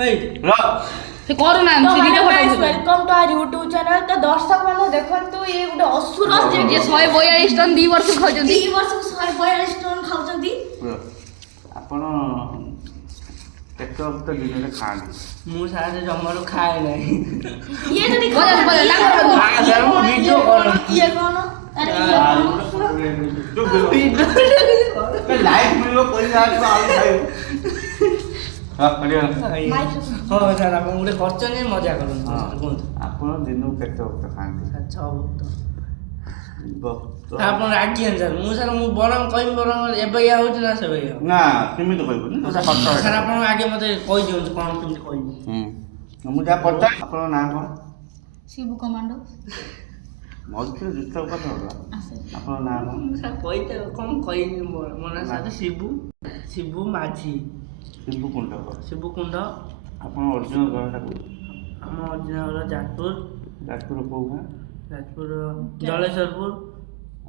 ସେ କରୁନାହାନ୍ତି ସେ ଭିଡିଓ ପଠାଉଛନ୍ତି। Welcome to our YouTube channel. ତ ଦର୍ଶକ ମାନେ ଦେଖନ୍ତୁ ଇଏ ଗୋଟେ ଅସୁର ଯେ 142 ଟନ୍ 2 ବର୍ଷ ଖାଉଛନ୍ତି। 2 ବର୍ଷକୁ 142 ଟନ୍ ଖାଉଛନ୍ତି। ଆପଣ କେତେ ବକ୍ତ ଦିନରେ ଖାଆନ୍ତି? ମୁଁ ସାର୍ ଜମାରୁ ଖାଏ ନାହିଁ। ଇଏ ଯଦି ଭିଡିଓ କର ଇଏ କଣ ଆରେ ଲାଇକ୍ ମିଳିବ ପଇସା ଆସିବ ଆଉ ଖାଇବୁ। ହଁ ସାର୍ ଆପଣ ଗୋଟେ କରୁଛନ୍ତି ମଜା କରନ୍ତୁ କୁହନ୍ତୁ। ଆପଣ ଦିନକୁ କେତେ ବକ୍ତ ଖାଆନ୍ତି? 6 ଭକ୍ତ ବକ୍ତ ଆପଣ ରାଗିବେନି ସାର୍। ମୁଁ ବରଂ କହିବି ବରଂ ଏବେ ଇଆ ହଉଛି ନା ସେବେ ଇଆ ନା କେମିତି କହିବୁନି ସାର୍ ଆପଣ ଆଗେ ମତେ କହିଦିଅନ୍ତୁ କଣ କେମିତି କହିବି। ମୁଁ ଯାହା ପଚାର ଆପଣଙ୍କ ନାଁ କଣ? ଶିବୁ କମାଣ୍ଡୋ ମଝିରେ ଯେତେ କଥା ହେଲା ଆପଣଙ୍କ ନାଁ କଣ? ସାର୍ କହିତେ କଣ କହିବି ମୋ ନାଁ ସାର୍ ଶିବୁ ମାଝୀ। ଶିବୁ କୁଣ୍ଡ। ଶିବୁ କୁଣ୍ଡ। ଆପଣ ଅରିଜିନାଲ ଘରଟା କୋଉଠି? ଆମ ଅରିଜିନାଲ ଯାଜପୁର। ଯାଜପୁର କୋଉ ଗାଁ? ଯାଜପୁର ଜଳେଶ୍ୱରପୁର।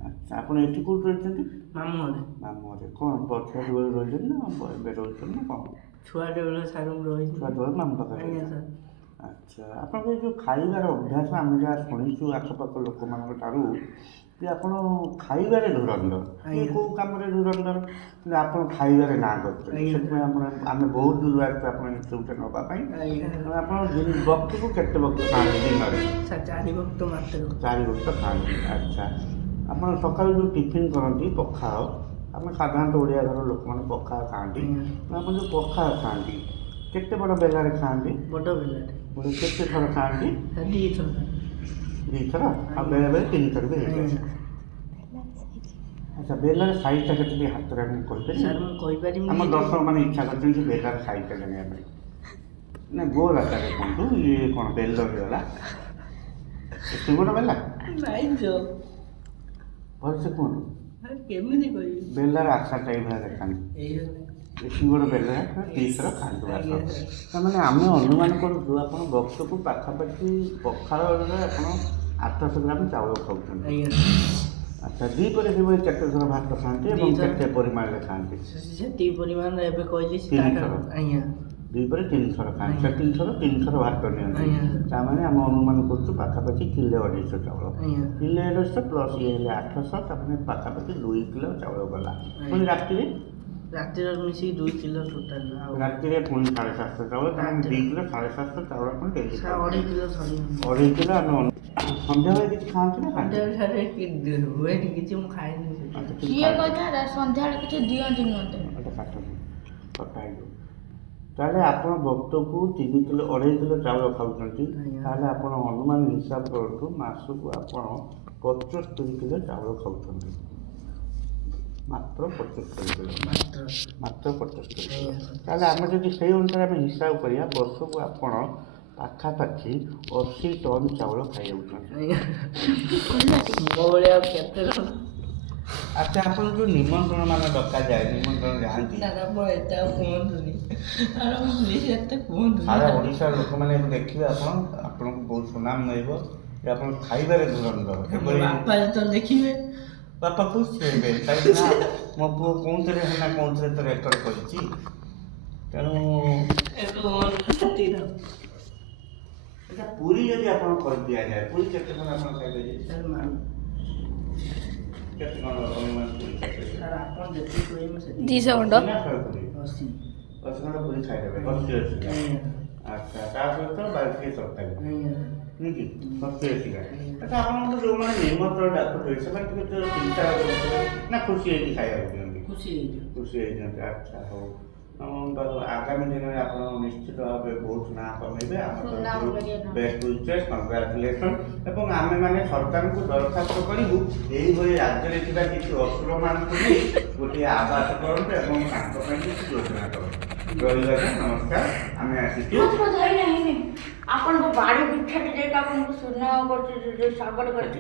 ଆଚ୍ଛା ଆପଣ ଏଠି କୋଉଠି ରହିଛନ୍ତି? ମାମୁଁ ଘରେ। ମାମୁଁ ଘରେ କ'ଣ ଛୁଆଟି ବେଳେ ରହିଛନ୍ତି ନା ଏବେ ରହୁଛନ୍ତି ନା କ'ଣ? ଛୁଆଟେ ବେଳେ ସାର୍ ମୁଁ ରହିଛି। ଛୁଆଟି ବେଳେ ମାମୁଁ ପାଖରେ? ଆଜ୍ଞା ସାର୍। ଆଚ୍ଛା ଆପଣଙ୍କ ଏ ଯେଉଁ ଖାଇବାର ଅଭ୍ୟାସ ଆମେ ଯାହା ଶୁଣିଛୁ ଆଖପାଖ ଲୋକମାନଙ୍କ ଠାରୁ ଯେ ଆପଣ ଖାଇବାରେ ଧୁରନ୍ଧର, କିଏ କେଉଁ କାମରେ ଧୁରନ୍ଧର କିନ୍ତୁ ଆପଣ ଖାଇବାରେ ନାଁ କରୁଛନ୍ତି। ସେଥିପାଇଁ ଆମେ ବହୁତ ଦୂର ଆସିଛୁ ଆପଣ ଇଣ୍ଟରଭ୍ୟୁଟା ନେବା ପାଇଁ। ଆପଣ ବକ୍ତକୁ କେତେ ବକ୍ତ ଖାଆନ୍ତି ଦିନରେ? ସାର୍ 4 ବକ୍ତ ମାତ୍ର। 4 ବକ୍ତ ଖାଆନ୍ତି। ଆଚ୍ଛା ଆପଣ ସକାଳୁ ଯେଉଁ ଟିଫିନ୍ କରନ୍ତି ପଖାଳ, ଆମେ ସାଧାରଣତଃ ଓଡ଼ିଆ ଘର ଲୋକମାନେ ପଖାଳ ଖାଆନ୍ତି। ଆପଣ ଯେଉଁ ପଖାଳ ଖାଆନ୍ତି କେତେ ବଡ଼ ବେଲାରେ ଖାଆନ୍ତି? ବଡ଼ ବେଲାଟେ। କେତେ ଥର ଖାଆନ୍ତି? 2 ଥର। 2 ଥର ଆଉ ବେଳେବେଳେ 3 ଥର ବି ହେଇଯାଏ। ଆଚ୍ଛା ବେଲାର ସାଇଜ୍ଟା କେତେ ଟିକେ ହାତରେ ଆମେ କହିପାରିବେ? ସାର୍ ମୁଁ କହିପାରିବି ଆମ ଦର୍ଶକମାନେ ଇଚ୍ଛା କରିଛନ୍ତି ବେଲାର ସାଇଜ୍ଟା ଜାଣିବା ପାଇଁ। ନା ଗୋଲ ଆକାରରେ କୁହନ୍ତୁ, ଇଏ କ'ଣ ବେଲ ହେଇଗଲା ଏତେ ବଡ଼ ବେଲା? ନାଇଁ ଯୋ ଭଲସେ କୁହନ୍ତୁ କେମିତି କହିବି? ବେଲାର ଆକାରଟା ଏଇଭଳିଆ ଦେଖାନ୍ତି। ଏଇଭଳିଆ। ଏଠି ଗୋଟେ ବେଲରେ 2 ଥର ଖାଆନ୍ତୁ ଭାତ। ତାମାନେ ଆମେ ଅନୁମାନ କରୁଛୁ ଆପଣ ବକ୍ସକୁ ପାଖାପାଖି ପଖାଳରେ ଆପଣ 800 ଗ୍ରାମ ଚାଉଳ ଖାଉଛନ୍ତି। ଆଚ୍ଛା ଦ୍ୱିପହରେ ସେଭଳି କେତେ ଥର ଭାତ ଖାଆନ୍ତି ଏବଂ କେତେ ପରିମାଣରେ ଖାଆନ୍ତି? ସେତିକି ପରିମାଣରେ ଏବେ କହିଲି 3 ଥର। ଆଜ୍ଞା। ଦ୍ୱିପହରେ 3 ଥର ଖାଆନ୍ତି। ସେ 3 ଥର ଭାତ ନିଅନ୍ତି। ତାମାନେ ଆମେ ଅନୁମାନ କରୁଛୁ ପାଖାପାଖି କିଲେ 250 ଚାଉଳ। କିଲେ 250 ପ୍ଲସ୍ ଇଏ ହେଲେ 800, ତାମାନେ ପାଖାପାଖି 2 କିଲୋ ଚାଉଳ ଗଲା। ପୁଣି ରାତିରେ ମିଶିକି 2 କିଲୋ ଟୋଟାଲ। ଆଉ ରାତିରେ ପୁଣି 750 ଚାଉଳ, ତାମାନେ 2 କିଲୋ 750 ଚାଉଳ ଆପଣ ଡେଲି ସାର୍ 2.5 କିଲୋ ସରି 2.5 କିଲୋ ଆମେ ସନ୍ଧ୍ୟାବେଳେ କିଛି ଖାଆନ୍ତି ନା ଖାଆନ୍ତି? ସନ୍ଧ୍ୟାବେଳେ ସାର୍ ହୁଏନି କିଛି, ମୁଁ ଖାଇନି। କିଏ କହିଥିଲା ସନ୍ଧ୍ୟାବେଳେ କିଛି ଦିଅନ୍ତିନି ମୋତେ? କଥା ହେଇଯିବ। ତାହେଲେ ଆପଣ ବକ୍ତକୁ 3 କିଲୋ 2.5 କିଲୋ ଚାଉଳ ଖାଉଛନ୍ତି। ତାହେଲେ ଆପଣ ଅନୁମାନ ହିସାବ କରନ୍ତୁ ମାସକୁ ଆପଣ 75 କିଲୋ ଚାଉଳ ଖାଉଛନ୍ତି। ମାତ୍ର 75 କିଲୋ। ମାତ୍ର 75 କିଲୋ। ତାହେଲେ ଆମେ ଯଦି ସେଇ ଅନୁସାରେ ଆମେ ହିସାବ କରିବା ବର୍ଷକୁ ଆପଣ ପାଖାପାଖି 80 ଟନ୍ ଚାଉଳ ଖାଇଯାଉଛନ୍ତି। ମୋ ଭଳିଆ କେତେ ଟଙ୍କା? ଆଚ୍ଛା ଆପଣ ଯେଉଁ ନିମନ୍ତ୍ରଣ ମାନେ ଡକାଯାଏ, ନିମନ୍ତ୍ରଣ ଯାଆନ୍ତି ଆପଣ ଏତେ ଆଉ କୁହନ୍ତୁନି। ଏତେ କୁହନ୍ତୁ। ସାରା ଓଡ଼ିଶାର ଲୋକମାନେ ଦେଖିବେ ଆପଣଙ୍କୁ ବହୁତ ସୁନାମ ମିଳିବ ଯେ ଆପଣ ଖାଇବାରେ ଧୁରନ୍ଧର। ବାପା ଯେତେବେଳେ ଦେଖିବେ ବାପା ଖୁସି ହେବେ କାହିଁକିନା ମୋ ପୁଅ କେଉଁଥିରେ ହେଲା କେଉଁଥିରେ ତ ରେକର୍ଡ଼ କରିଛି। ତେଣୁ ଆଚ୍ଛା ପୁରୀ ଯଦି ଆପଣ କରିଦିଆଯାଏ, ପୁରୀ କେତେ ଟଙ୍କା ଆପଣ ଖାଇପାରିବେ? କେତେ ଟଙ୍କା ଅନୁମାନ ପୁରୀ ଖାଇପାରିବେ? ସାର୍ ଆପଣ ଯେତିକି କହିବେ ସେତିକି। 200 ଖଣ୍ଡ। 80 ଖଣ୍ଡ ପୁରୀ ଖାଇଦେବେ। 80। ଆଚ୍ଛା ତା ସହିତ ବାକି ତରକାରୀ ନୁହେଁ କି 80 ଆଚ୍ଛା ଆପଣଙ୍କୁ ଯେଉଁମାନେ ନିମନ୍ତ୍ରଣ ଡାକୁଥିବେ ସେମାନେ ଟିକେ ଚିନ୍ତା କରୁଥିବେ ନା ଖୁସି ହେଇକି ଖାଇବାକୁ ଦିଅନ୍ତି? ଖୁସି ହେଇଯାଆନ୍ତି। ଆଚ୍ଛା ହଉ। ଆଗାମୀ ଦିନରେ ଆପଣ ନିଶ୍ଚିତ ଭାବେ ବହୁତ ନାଁ କମେଇବେ। ଆମ ତରଫରୁ ବେଷ୍ଟ ୱିଶେସ୍, କଂଗ୍ରାଚୁଲେସନ୍। ଏବଂ ଆମେମାନେ ସରକାରଙ୍କୁ ଦରଖାସ୍ତ କରିବୁ ଏହିଭଳି ରାଜ୍ୟରେ ଥିବା କିଛି ଅସୁରମାନଙ୍କୁ ନେଇ ଗୋଟିଏ ଆବାସ କରନ୍ତୁ ଏବଂ ତାଙ୍କ ପାଇଁ କିଛି ଯୋଜନା କରନ୍ତୁ। ରହିବା ନମସ୍କାର, ଆମେ ଆସିଛୁ। ଆପଣଙ୍କ ବାଡ଼ି ବୃକ୍ଷଟି ଯାଇକି ଆପଣଙ୍କୁ ସ୍ୱାଗତ କରିଛି।